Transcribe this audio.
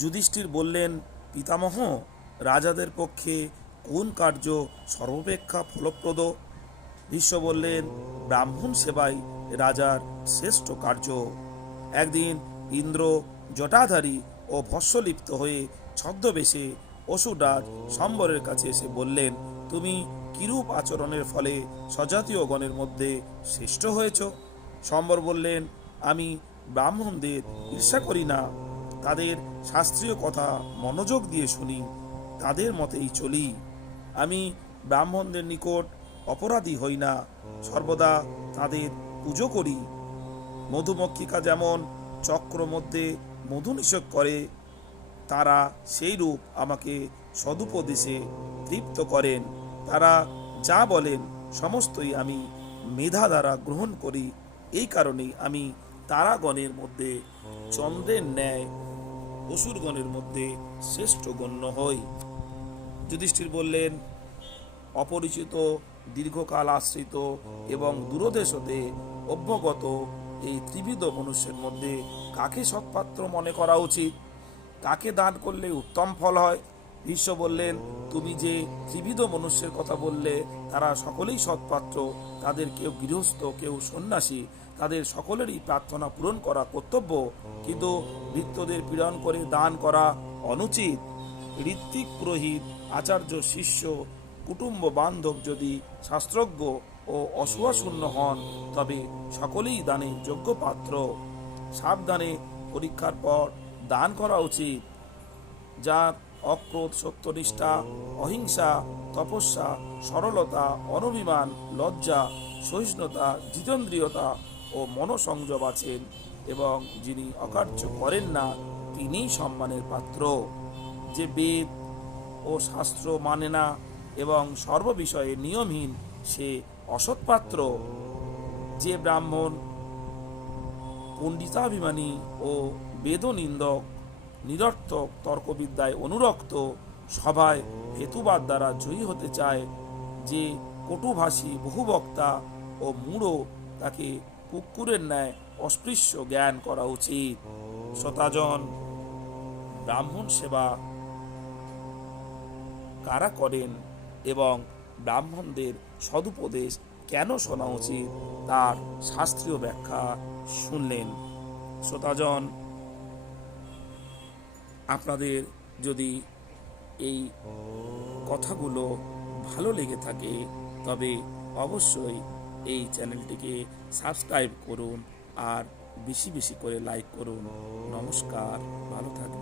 যুধিষ্ঠির বললেন, পিতামহ, রাজাদের পক্ষে কোন কার্য সর্বাপেক্ষা ফলপ্রদ? ভীষ্ম বললেন, ব্রাহ্মণ সেবাই রাজার শ্রেষ্ঠ কার্য। একদিন ইন্দ্র জটাধারী ও ভস্মলিপ্ত হয়ে ছদ্মবেশে অসুররাজ সম্বরের কাছে এসে বললেন, তুমি কিরূপ আচরণের ফলে স্বজাতীয় গণের মধ্যে শ্রেষ্ঠ হয়েছ? সম্বর বললেন, আমি ব্রাহ্মণদের ঈর্ষা করি না, তাদের শাস্ত্রীয় কথা মনোযোগ দিয়ে শুনি, তাদের মতেই চলি। আমি ব্রাহ্মণদের নিকট অপরাধী হই না, সর্বদা তাদের পুজো করি। মধুমক্ষিকা যেমন চক্র মধ্যে মধু নিষেক করে, তারা সেই রূপ আমাকে সদুপদেশে তৃপ্ত করেন। তারা যা বলেন সমস্তই আমি মেধা দ্বারা গ্রহণ করি। এই কারণেই আমি তারাগণের মধ্যে চন্দ্রের ন্যায় অসুরগণের মধ্যে শ্রেষ্ঠ গণ্য হই। যুধিষ্ঠির বললেন, অপরিচিত, দীর্ঘকাল আশ্রিত এবং দূরদেশ হতে অভ্যগত এই ত্রিবিধ মনুষ্যের মধ্যে কাকে সৎপাত্র মনে করা উচিত? কাকে দান করলে উত্তম ফল হয়? ভীষ্ম বললেন, তুমি যে ত্রিবিধ মনুষ্যের কথা বললে তারা সকলেই সৎপাত্র। তাদের কেউ গৃহস্থ, কেউ সন্ন্যাসী, তাদের সকলেরই প্রার্থনা পূরণ করা কর্তব্য, কিন্তু ভৃত্যদের পীড়ন করে দান করা অনুচিত। ঋত্বিক, পুরোহিত, আচার্য, শিষ্য, কুটুম্ব বান্ধব যদি শাস্ত্রজ্ঞ ও অসূয়াশূন্য হন, তবে সকলেই দানের যোগ্য পাত্র। সাবধানে পরীক্ষার পর দান করা উচিত। যার অক্রোধ, সত্যনিষ্ঠা, অহিংসা, তপস্যা, সরলতা, অনভিমান, লজ্জা, সহিষ্ণুতা, জিতেন্দ্রিয়তা ও মনসংযম আছেন এবং যিনি অকার্য করেন না, তিনিই সম্মানের পাত্র। যে বেদ ও শাস্ত্র মানে না এবং সর্ববিষয়ে নিয়মহীন, সে অসৎপাত্র। যে ব্রাহ্মণ পণ্ডিতাভিমানী ও বেদনিন্দক, নিরর্থক তর্কবিদ্যায় অনুরক্ত, সভায় হেতুবাদ দ্বারা জয়ী হতে চায়, যে কটুভাষী, বহুবক্তা ও মূঢ়, তাকে কুকুরের ন্যায় অস্পৃশ্য জ্ঞান করা উচিত। শ্রোতাজন, ব্রাহ্মণ সেবা কারা করেন এবং ব্রাহ্মণদের সদুপদেশ কেন শোনা উচিত, তার শাস্ত্রীয় ব্যাখ্যা শুনলেন। শ্রোতাজন, আপনাদের যদি এই কথাগুলো ভালো লেগে থাকে তবে অবশ্যই এই চ্যানেলটিকে সাবস্ক্রাইব করুন আর বেশি বেশি করে লাইক করুন। নমস্কার, ভালো থাকবেন।